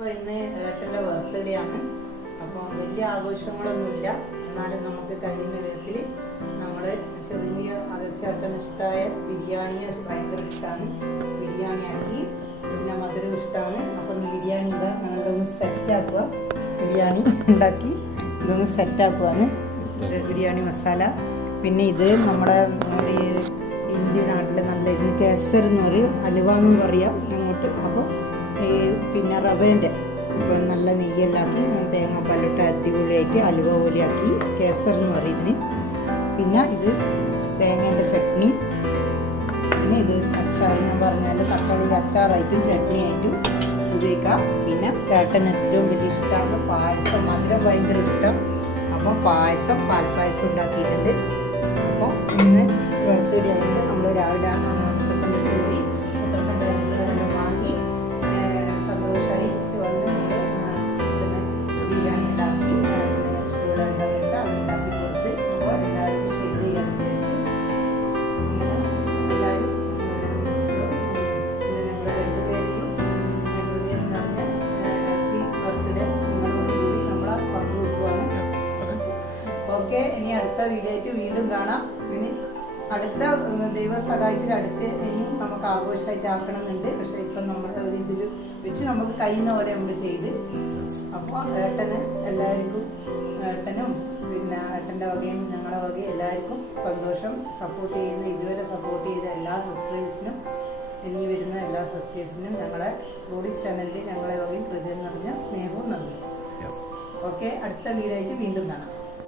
അപ്പോൾ ഇന്ന് ഏട്ടൻ്റെ ബർത്ത്ഡേ ആണ്. അപ്പോൾ വലിയ ആഘോഷങ്ങളൊന്നുമില്ല, എന്നാലും നമുക്ക് കഴിയുന്ന വിധത്തിൽ നമ്മൾ ചെറിയ ചേട്ടന് ഇഷ്ടമായ ബിരിയാണി ഭയങ്കര ഇഷ്ടമാണ്. ബിരിയാണി ആക്കി, പിന്നെ മധുരം ഇഷ്ടമാണ്. അപ്പോൾ ഒന്ന് ബിരിയാണി ഇതാ ഞങ്ങളൊന്ന് സെറ്റാക്കുക. ബിരിയാണി ഉണ്ടാക്കി ഇതൊന്ന് സെറ്റാക്കുവാണ്. ബിരിയാണി മസാല. പിന്നെ ഇത് നമ്മുടെ ഇന്ത്യ നാട്ടിലെ നല്ല ഇതിന് കേസർ എന്ന് പറയും, അലുവ എന്നും പറയാം അങ്ങോട്ട്. അപ്പോൾ പിന്നെ റവേൻ്റെ ഇപ്പോൾ നല്ല നെയ്യെല്ലാം ആക്കി തേങ്ങാപ്പാലിട്ട് അടിപൊളിയായിട്ട് അലുവ പോലെയാക്കി കേസർ എന്ന് പറയും ഇതിന്. പിന്നെ ഇത് തേങ്ങേൻ്റെ ചട്നി. പിന്നെ ഇത് അച്ചാർ, ഞാൻ പറഞ്ഞാൽ തക്കാളിൻ്റെ അച്ചാറായിട്ടും ചട്നിയായിട്ടും ഉപയോഗിക്കാം. പിന്നെ ചേട്ടന് ഏറ്റവും വലിയ ഇഷ്ടമാണ് പായസം, മധുരം ഭയങ്കര ഇഷ്ടം. അപ്പോൾ പായസം, പാൽപ്പായസം ഉണ്ടാക്കിയിട്ടുണ്ട്. അപ്പോൾ ഇന്ന് ബർത്ത്ഡേ ആയിട്ട് നമ്മൾ രാവിലെ പോയി മുത്തപ്പൻ്റെ വാങ്ങി സന്തോഷമായി വന്ന് നമ്മൾ ബിരിയാണി ഉണ്ടാക്കി ഇവിടെ എന്താ വെച്ചാൽ ഉണ്ടാക്കി കൊടുത്ത്. അപ്പോൾ എല്ലാവർക്കും ഷെയർ ചെയ്യാൻ ഇങ്ങനെ എല്ലാവരും ഞങ്ങൾ രണ്ടുപേരും പറഞ്ഞ ഹാപ്പി ബർത്ത്ഡേ നിങ്ങളോട് കൂടി നമ്മളെ പങ്കുവെക്കുവാണ്. ഓക്കെ, ഇനി അടുത്ത വീഡിയോ ആയിട്ട് വീണ്ടും കാണാം. ഇനി അടുത്ത ദൈവം സഹായിച്ചിട്ട് അടുത്ത് ഇനി നമുക്ക് ആഘോഷമായിട്ട് ആക്കണമെന്നുണ്ട്. പക്ഷെ ഇപ്പം നമ്മുടെ ഒരു ഇതിൽ വെച്ച് നമുക്ക് കഴിയുന്ന പോലെ നമ്മൾ ചെയ്ത്. അപ്പോൾ ഏട്ടന് എല്ലാവർക്കും, ഏട്ടനും പിന്നെ ഏട്ടൻ്റെ വകയും ഞങ്ങളുടെ വകയും എല്ലാവർക്കും സന്തോഷം. സപ്പോർട്ട് ചെയ്യുന്ന, ഇതുവരെ സപ്പോർട്ട് ചെയ്ത എല്ലാ സബ്സ്ക്രൈബേഴ്സിനും, ഇനി വരുന്ന എല്ലാ സബ്സ്ക്രൈബേഴ്സിനും ഞങ്ങളെ റോഡിസ് ചാനലിൽ ഞങ്ങളെ വകയും ഹൃദയം നിറഞ്ഞ സ്നേഹവും നന്ദി. ഓക്കെ, അടുത്ത വീഡിയോ ആയിട്ട് വീണ്ടും കാണാം.